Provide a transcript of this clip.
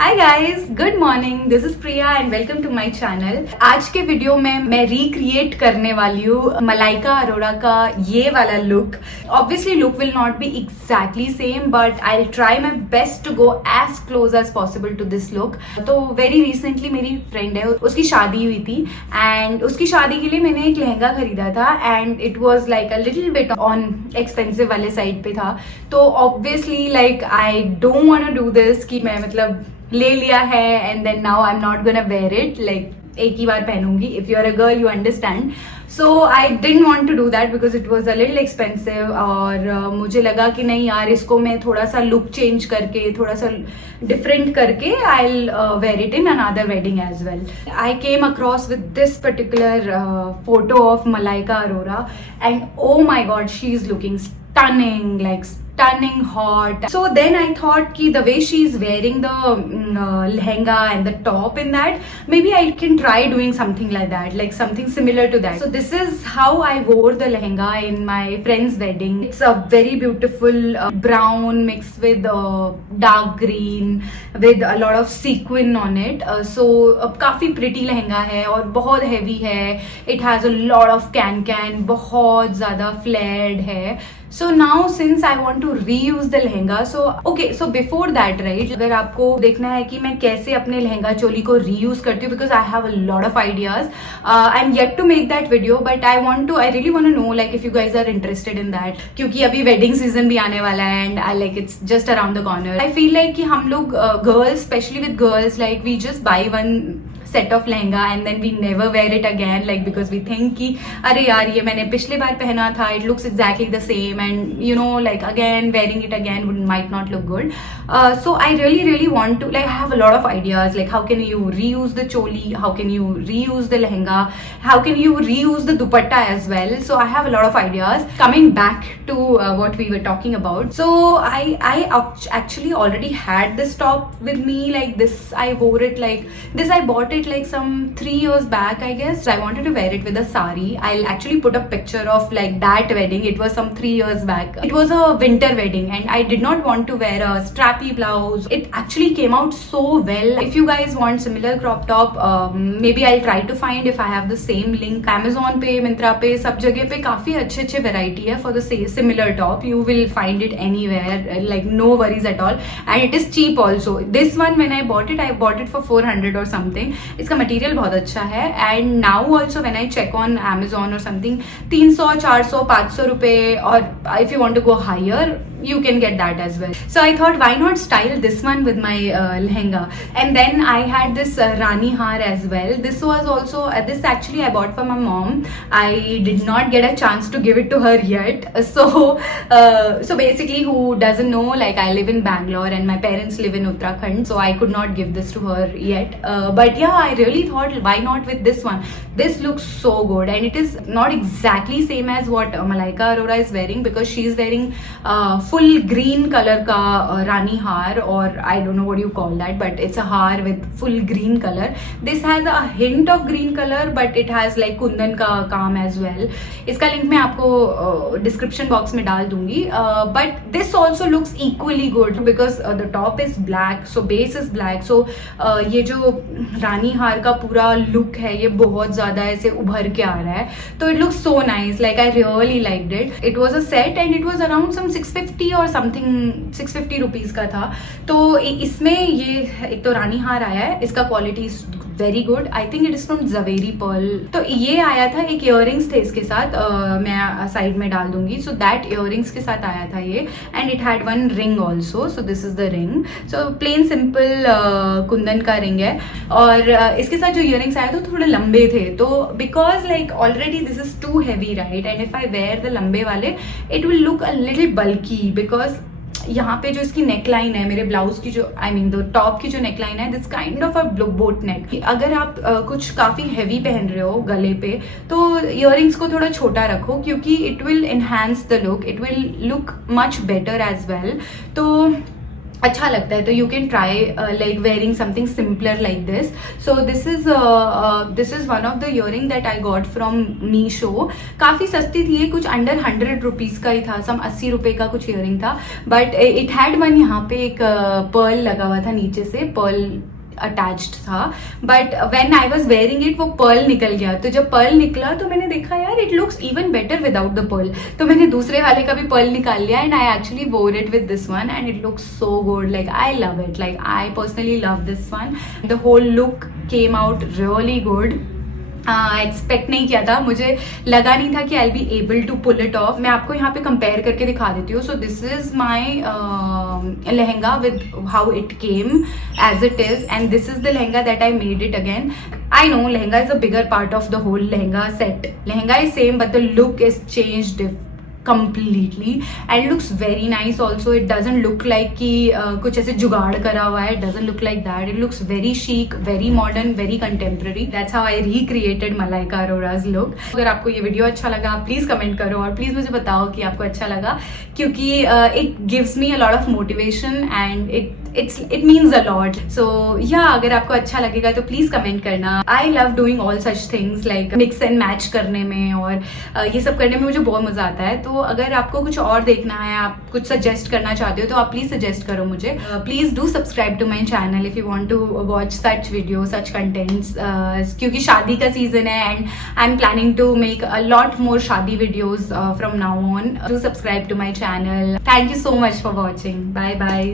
Hi guys, good morning. This is Priya and welcome to my channel. आज के video में मैं रिक्रिएट करने वाली हूँ मलाइका अरोड़ा का ये वाला look. Obviously look will not be exactly same, but I will try my best to go as close as possible to this look. तो वेरी रिसेंटली मेरी फ्रेंड है, उसकी शादी हुई थी एंड उसकी शादी के लिए मैंने एक लहंगा खरीदा था and it was like a little bit on expensive वाले साइड पे था। तो obviously like I don't want to do this कि मैं मतलब ले लिया है and then now I am not gonna wear it, like एक ही बार पहनूंगी। If you are a girl you understand. So I didn't want to do that because it was a little expensive. और मुझे लगा कि नहीं यार, इसको मैं थोड़ा सा लुक चेंज करके, थोड़ा सा डिफरेंट करके I will wear it in another wedding as well. I came across with this particular photo of Malaika Arora and oh my God, she is looking stunning, like stunning hot. So then I thought ki the way she is wearing the lehenga and the top in that, maybe I can try doing something like that, like something similar to that. So this is how I wore the lehenga in my friend's wedding. It's a very beautiful brown mixed with dark green with a lot of sequin on it. So काफी pretty lehenga है और बहुत heavy है. It has a lot of can, बहुत ज़्यादा flared है. So now since I want to reuse the lehenga, so before that, right, अगर आपको देखना है कि मैं कैसे अपने लहंगा चोली को reuse करती हूँ, because I have a lot of ideas. I'm yet to make that video, but I really want to know like if you guys are interested in that, क्योंकि अभी wedding season भी आने वाला है and I like it's just around the corner. I feel like कि हम लोग girls, especially with girls, like we just buy one set of lehenga and then we never wear it again, like because we think कि अरे यार ये मैंने पिछले बार पहना था, it looks exactly the same and you know like again wearing it again might not look good. So I really want to, like I have a lot of ideas, like how can you reuse the choli, how can you reuse the lehenga, how can you reuse the dupatta as well. So I have a lot of ideas. Coming back to what we were talking about, so I actually already had this top with me, like this I wore it, like this I bought it like some 3 years back, I guess. I wanted to wear it with a sari. I'll actually put a picture of like that wedding. It was some 3 years back. It was a winter wedding and I did not want to wear a strappy blouse. It actually came out so well. If you guys want similar crop top, maybe I'll try to find if I have the same link. Amazon पे, Myntra पे, सब जगह पे काफी अच्छे variety है for the similar top. You will find it anywhere, like no worries at all. And it is cheap also. This one when I bought it for 400 or something. इसका material बहुत अच्छा है and now also when I check on Amazon और something 300, 400, 500 रुपए, और if you want to go higher you can get that as well. So I thought why not style this one with my lehenga. And then I had this Rani Har as well. This was also this actually I bought for my mom. I did not get a chance to give it to her yet. So basically, who doesn't know, like I live in Bangalore and my parents live in Uttarakhand, so I could not give this to her yet. But yeah, I really thought why not with this one. This looks so good and it is not exactly same as what Malaika Arora is wearing, because she is wearing full green color का रानी हार, और I don't know what you call that, but it's a हार with full green color. This has a hint of green color, but it has like Kundan का काम as well. इसका link मैं आपको description box में डाल दूंगी. But this also looks equally good because the top is black, so base is black. So ये जो रानी हार का पूरा लुक है ये बहुत ज्यादा ऐसे उभर के आ रहा है, तो it looks so nice. Like I really liked it. It was a set and it was around some 650 और समथिंग 650 रुपीज का था. तो इसमें ये एक तो रानी हार आया है, इसका quality is very good. I think it is from Zaveri Pearl. तो ये आया था, एक इयररिंग्स थे इसके साथ, मैं साइड में डाल दूंगी. सो दैट इयररिंग्स के साथ आया था ये, and it had one ring also. So this is the ring. So plain simple Kundan का रिंग है, और इसके साथ जो इयररिंग्स आए थे थोड़े लंबे थे. तो because like already this is too heavy, right, and if I wear the लंबे वाले it will look a little bulky, because यहाँ पे जो इसकी नेकलाइन है, मेरे ब्लाउज की जो द टॉप की जो नेकलाइन है, this kind of a boat नेक. अगर आप कुछ काफी हैवी पहन रहे हो गले पे, तो इयररिंग्स को थोड़ा छोटा रखो, क्योंकि it will enhance the look, it will look much better as well. तो अच्छा लगता है, तो you can try like wearing something simpler like this. So this is one of the earring that I got from Meesho. काफ़ी सस्ती थी ये, कुछ अंडर 100 रुपीज़ का ही था, सम 80 रुपए का कुछ इयरिंग था. बट इट हैड वन, यहाँ पे एक पर्ल लगा हुआ था, नीचे से पर्ल अटैच्ड था. But when I was wearing it वो पर्ल निकल गया. तो जब पर्ल निकला तो मैंने देखा यार it looks even better without the pearl. तो मैंने दूसरे वाले का भी पर्ल निकाल लिया and I actually wore it with this one and it looks so good. Like I love it, like I personally love this one. The whole look came out really good. Expect नहीं किया था, मुझे लगा नहीं था कि I be able to pull it off. मैं आपको यहाँ पे कंपेयर करके दिखा देती हूँ. So this is my lehenga with how it came as it is and this is the lehenga that I made it again. I know lehenga is a bigger part of the whole lehenga set. Lehenga is same but the look is changed completely and looks very nice also. It doesn't look like कि कुछ ऐसे जुगाड़ करा हुआ है. It doesn't look like that. It looks very chic, very modern, very contemporary. That's how I recreated Malaika Arora's look. अगर आपको ये वीडियो अच्छा लगा प्लीज कमेंट करो और प्लीज मुझे बताओ कि आपको अच्छा लगा, क्योंकि it gives me a lot of motivation and it means a lot. So yeah, अगर आपको अच्छा लगेगा तो प्लीज कमेंट करना. I love doing all such things like mix and match करने में और ये सब करने में मुझे बहुत मजा आता है. तो अगर आपको कुछ और देखना है, आप कुछ सजेस्ट करना चाहते हो तो आप प्लीज सजेस्ट करो मुझे. Please do subscribe to my channel if you want to watch such video, such contents, क्योंकि शादी का सीजन है and I am planning to make a lot more शादी videos from now on. Do subscribe to my channel. Thank you so much for watching. Bye bye.